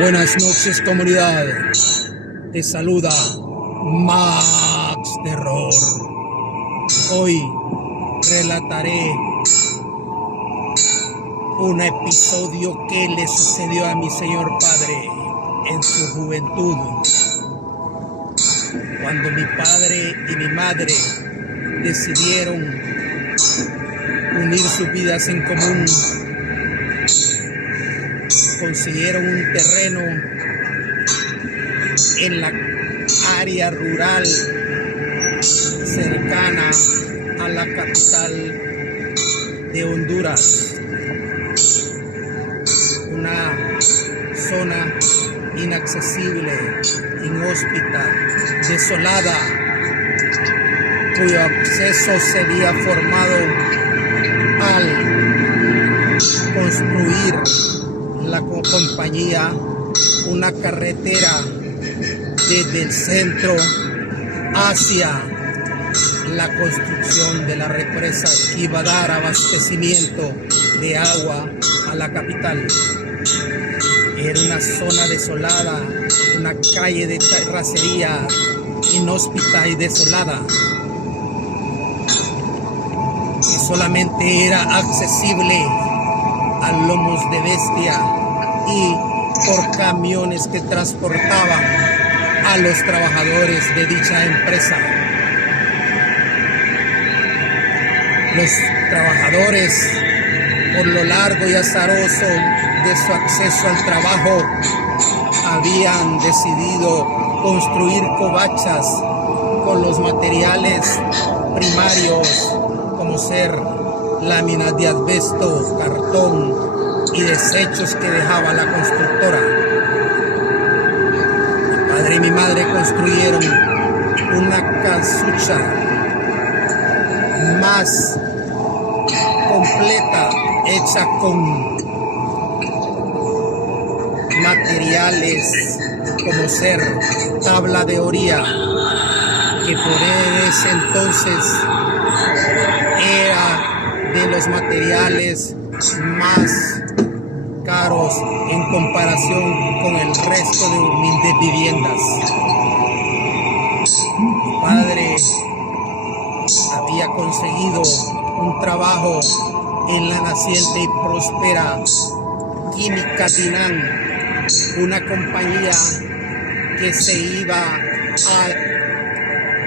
Buenas noches, comunidad. Te saluda Max Terror. Hoy relataré un episodio que le sucedió a mi señor padre en su juventud, cuando mi padre y mi madre decidieron unir sus vidas en común. Consiguieron un terreno en la área rural cercana a la capital de Honduras, una zona inaccesible, inhóspita, desolada, cuyo acceso se había formado al construir la compañía una carretera desde el centro hacia la construcción de la represa que iba a dar abastecimiento de agua a la capital. Era una zona desolada, una calle de terracería inhóspita y desolada, que solamente era accesible a lomos de bestia y por camiones que transportaban a los trabajadores de dicha empresa. Los trabajadores, por lo largo y azaroso de su acceso al trabajo, habían decidido construir covachas con los materiales primarios, como ser láminas de asbesto, cartón y desechos que dejaba la constructora. Mi padre y mi madre construyeron una casucha más completa, hecha con materiales como ser tabla de orilla, que por ese entonces era de los materiales más caros en comparación con el resto de humildes viviendas. Mi padre había conseguido un trabajo en la naciente y próspera Química Dinán, una compañía que se iba a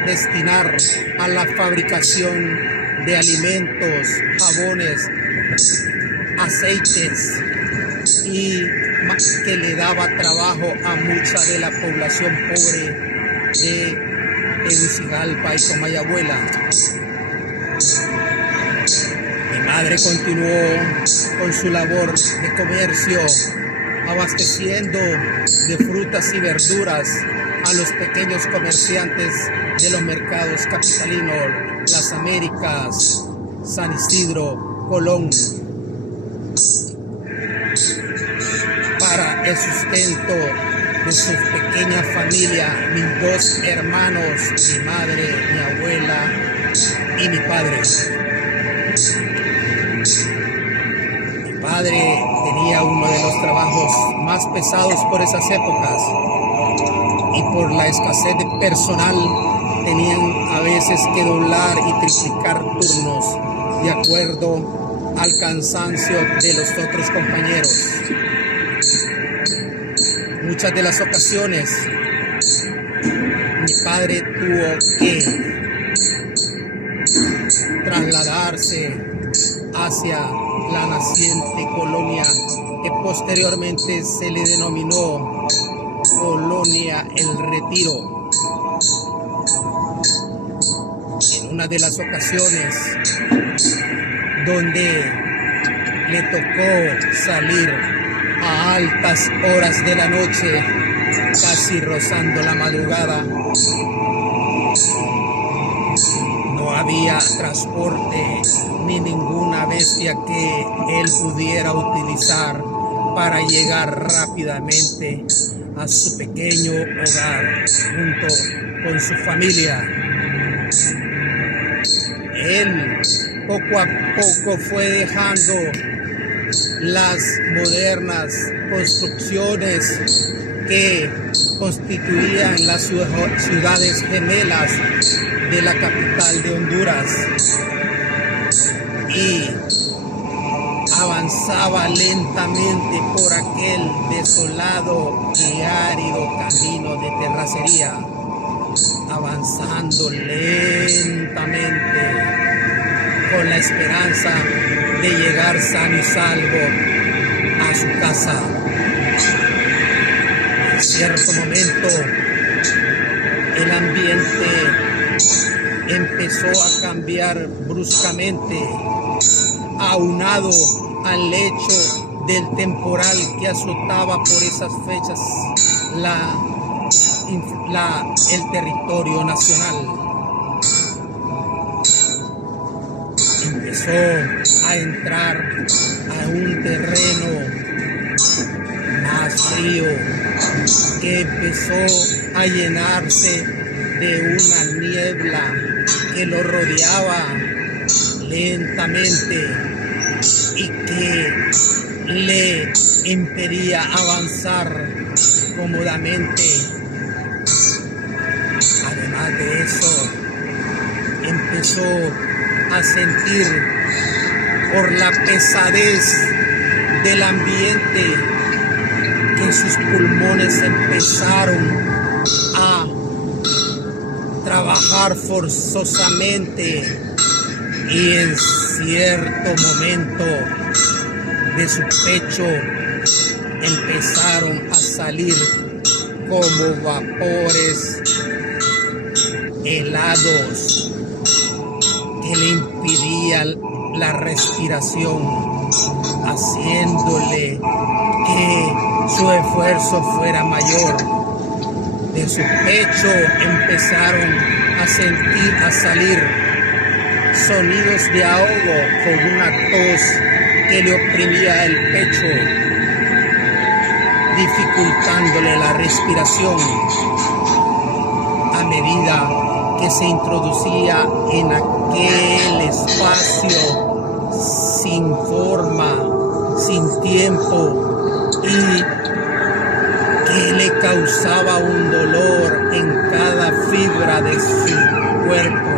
destinar a la fabricación de alimentos, jabones, aceites, y que le daba trabajo a mucha de la población pobre de Tegucigalpa y Comayagüela. Mi madre continuó con su labor de comercio, abasteciendo de frutas y verduras a los pequeños comerciantes de los mercados capitalinos, Las Américas, San Isidro, Colón. Para el sustento de su pequeña familia, mis dos hermanos, mi madre, mi abuela y mi padre. Mi padre tenía uno de los trabajos más pesados por esas épocas, y por la escasez de personal tenían a veces que doblar y triplicar turnos de acuerdo al cansancio de los otros compañeros. Muchas de las ocasiones mi padre tuvo que trasladarse hacia la naciente colonia que posteriormente se le denominó Colonia El Retiro. En una de las ocasiones donde le tocó salir a altas horas de la noche, casi rozando la madrugada, no había transporte ni ninguna bestia que él pudiera utilizar para llegar rápidamente a su pequeño hogar junto con su familia. Él poco a poco fue dejando las modernas construcciones que constituían las ciudades gemelas de la capital de Honduras, y avanzaba lentamente por aquel desolado y árido camino de terracería, avanzando lentamente con la esperanza de llegar sano y salvo a su casa. En cierto momento, el ambiente empezó a cambiar bruscamente, aunado al hecho del temporal que azotaba por esas fechas el territorio nacional. Empezó a entrar a un terreno más frío, que empezó a llenarse de una niebla que lo rodeaba lentamente y que le impedía avanzar cómodamente. Además de eso, empezó a sentir por la pesadez del ambiente que sus pulmones empezaron a trabajar forzosamente, y en cierto momento de su pecho empezaron a salir como vapores helados que le impidían la respiración, haciéndole que su esfuerzo fuera mayor. De su pecho empezaron a salir sonidos de ahogo, con una tos que le oprimía el pecho, dificultándole la respiración. A medida que se introducía en aquel espacio sin forma, sin tiempo, y que le causaba un dolor en cada fibra de su cuerpo,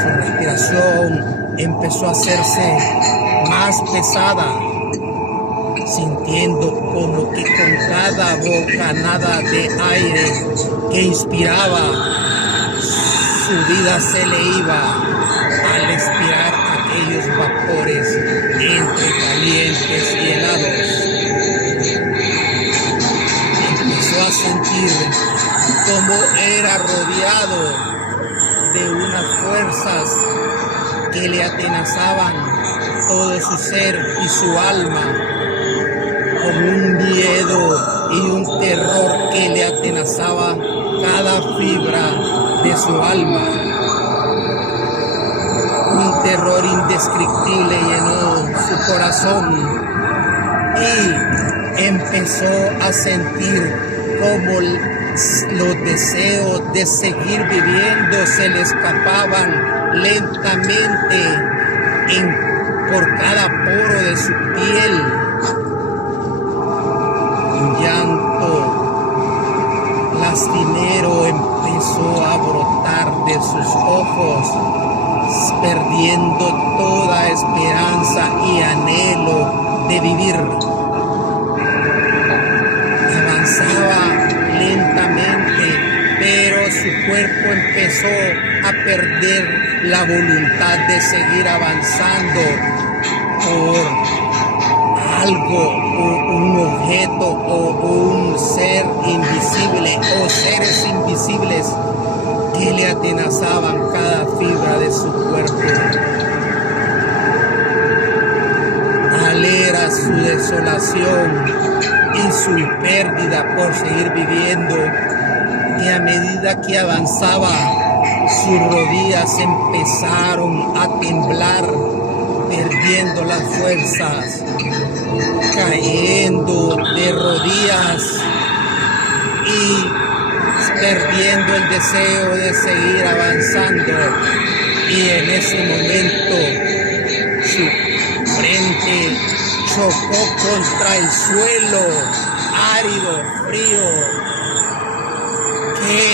su respiración empezó a hacerse más pesada, sintiendo como que con cada bocanada de aire que inspiraba, su vida se le iba al expirar aquellos vapores entre calientes y helados. Empezó a sentir como era rodeado de unas fuerzas que le atenazaban todo su ser y su alma, con un miedo y un terror que le atenazaba cada fibra de su alma. Un terror indescriptible llenó su corazón, y empezó a sentir como los deseos de seguir viviendo se le escapaban lentamente por cada poro de su piel. Un llanto lastimero empezó a brotar de sus ojos, perdiendo toda esperanza y anhelo de vivir. Avanzaba lentamente, pero su cuerpo empezó a perder la voluntad de seguir avanzando por algo, o un objeto, o un ser invisible, o seres invisibles que le atenazaban cada fibra de su cuerpo. Tal era su desolación y su pérdida por seguir viviendo, que a medida que avanzaba, sus rodillas empezaron a temblar, perdiendo las fuerzas, cayendo de rodillas y perdiendo el deseo de seguir avanzando. Y en ese momento su frente mente chocó contra el suelo árido, frío, que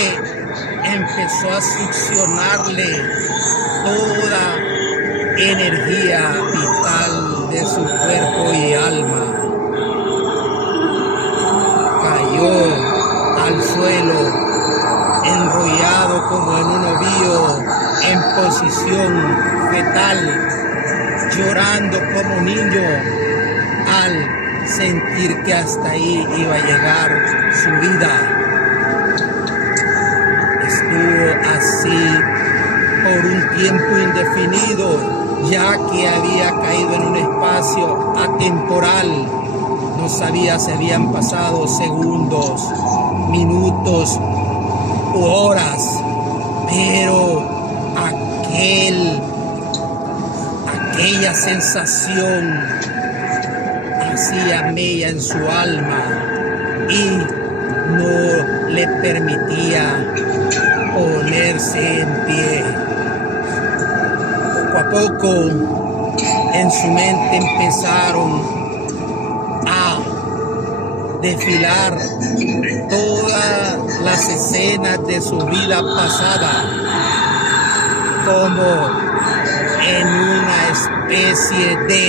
empezó a succionarle toda energía vital de su cuerpo y alma. Cayó al suelo, enrollado como en un ovillo, en posición fetal, llorando como niño al sentir que hasta ahí iba a llegar su vida. Estuvo así por un tiempo indefinido, ya que había caído en un espacio atemporal. No sabía si habían pasado segundos, minutos u horas, pero aquella sensación hacía mella en su alma y no le permitía ponerse en pie. Poco a poco en su mente empezaron a desfilar todas las escenas de su vida pasada, como en una especie de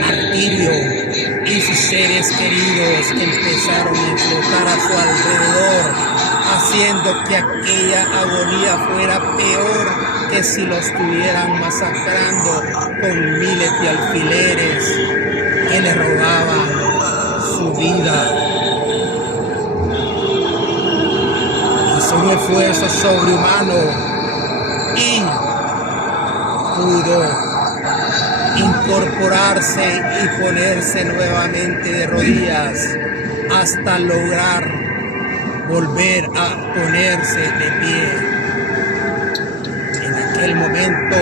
martirio, y sus seres queridos empezaron a explotar a su alrededor, haciendo que aquella agonía fuera peor que si lo estuvieran masacrando con miles de alfileres que le robaban su vida. Hizo un esfuerzo sobrehumano y pudo incorporarse y ponerse nuevamente de rodillas hasta lograr volver a ponerse de pie. En aquel momento,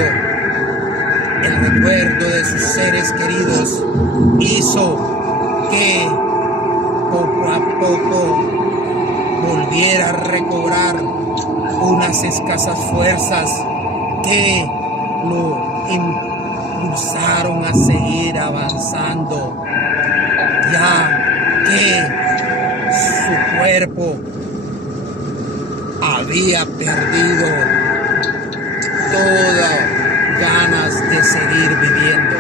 el recuerdo de sus seres queridos hizo que poco a poco volviera a recobrar unas escasas fuerzas que lo impulsaron a seguir avanzando, ya que su cuerpo había perdido todas ganas de seguir viviendo.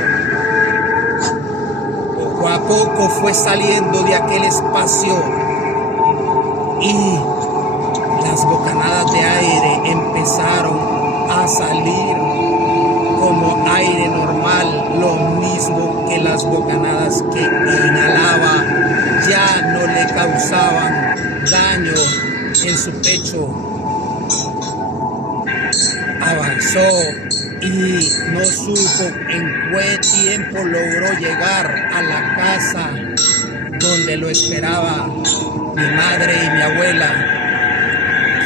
Poco a poco fue saliendo de aquel espacio y las bocanadas de aire empezaron a salir como aire normal, lo mismo que las bocanadas que inhalaba ya no le causaban daño en su pecho. Avanzó y no supo en qué tiempo logró llegar a la casa donde lo esperaba mi madre y mi abuela,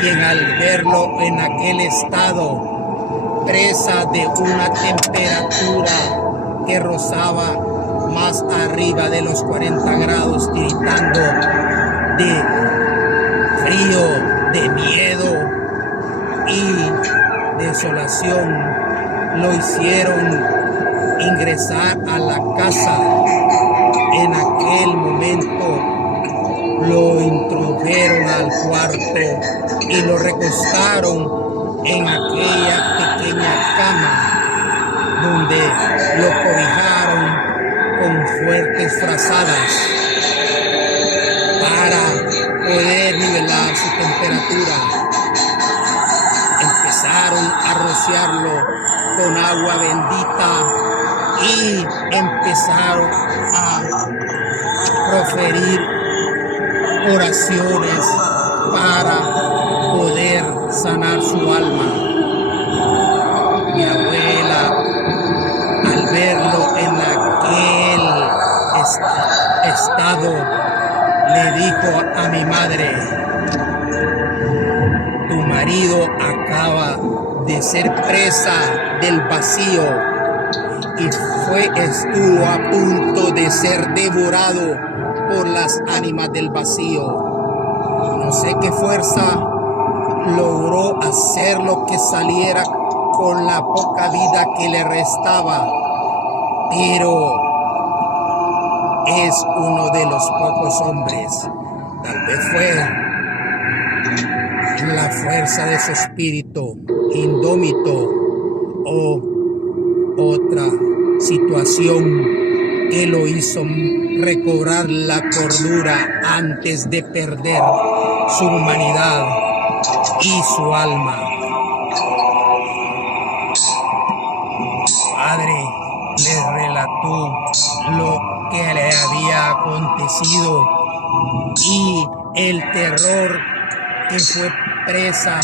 quien al verlo en aquel estado, presa de una temperatura que rozaba más arriba de los 40 grados, gritando de frío, de miedo y desolación, lo hicieron ingresar a la casa. En aquel momento lo introdujeron al cuarto y lo recostaron en aquella pequeña cama, donde lo cobijaron con fuertes frazadas para poder nivelar su temperatura. Empezaron a rociarlo con agua bendita y empezaron a proferir oraciones para poder sanar su alma. Mi abuela, al verlo en aquel estado, le dijo a mi madre: tu marido acaba de ser presa del vacío y estuvo a punto de ser devorado por las ánimas del vacío. No sé qué fuerza logró hacerlo que saliera con la poca vida que le restaba, pero es uno de los pocos hombres, tal vez fue la fuerza de su espíritu indómito o otra situación que lo hizo recobrar la cordura antes de perder su humanidad y su alma. Padre le relató lo que le había acontecido y el terror que fue presa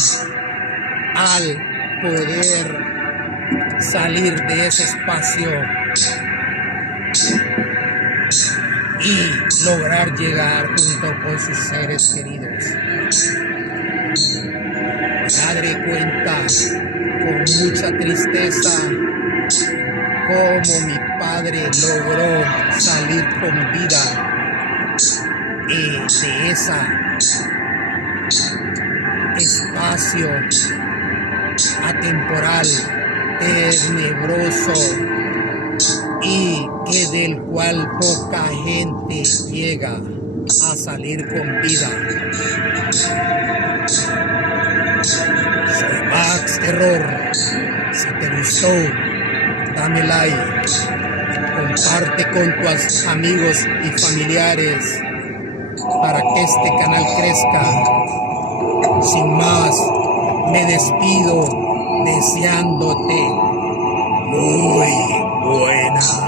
al poder salir de ese espacio y lograr llegar junto con sus seres queridos. Padre cuenta con mucha tristeza cómo mi padre logró salir con vida de ese espacio atemporal, tenebroso y que del cual poca gente llega a salir con vida. Soy Max Terror. Si te gustó, dame like, comparte con tus amigos y familiares para que este canal crezca. Sin más, me despido deseándote muy buenas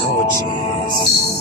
noches.